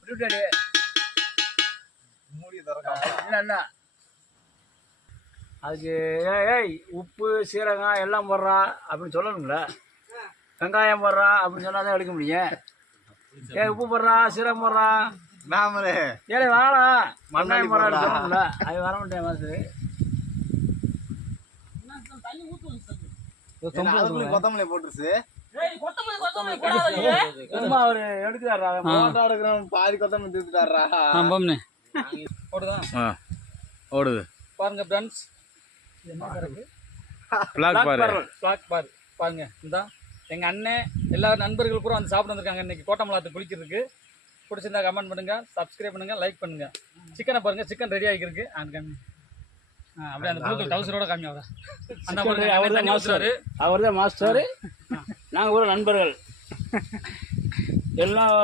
விட்டுட்டாடி மூடி தரக்கா என்ன அதுக்கு ஏய் உப்பு சீரகம் எல்லாம் போடுறா அப்படின்னு சொல்லணுங்களா? வெங்காயம் போடுறா அப்படின்னு சொன்னா தான் எடுக்க முடியும். உப்பு போடுறா சீரகம் போடுறா நாமளே ஏழை வாழா வெங்காயம் போடுறான்னு சொல்லணும்ல. அது வர மாட்டேன் மாசு. கொத்தமல்லி போட்டுருச்சு. சும்மா அவரு எடுக்கிறாரா பாதி கொத்தமல்லி தூக்கிட்டாரா? ஓடுது பாருங்க ஃப்ரெண்ட்ஸ். பாருங்க இந்த எங்கள் அண்ணன் எல்லா நண்பர்கள் கூட வந்து சாப்பிட்டு வந்திருக்காங்க இன்னைக்கு கோட்டமலாத்து குளிக்கிறதுக்கு. பிடிச்சிருந்தா கமெண்ட் பண்ணுங்க, சப்ஸ்கிரைப் பண்ணுங்க, லைக் பண்ணுங்க. சிக்கனை பாருங்க, சிக்கன் ரெடி ஆகிருக்கு. அப்படியே அந்த ப்ளூ டவுசரோட காமி அவரா அவர் தான் மாஸ்டர். நாங்கள் கூட நண்பர்கள் எல்லாம்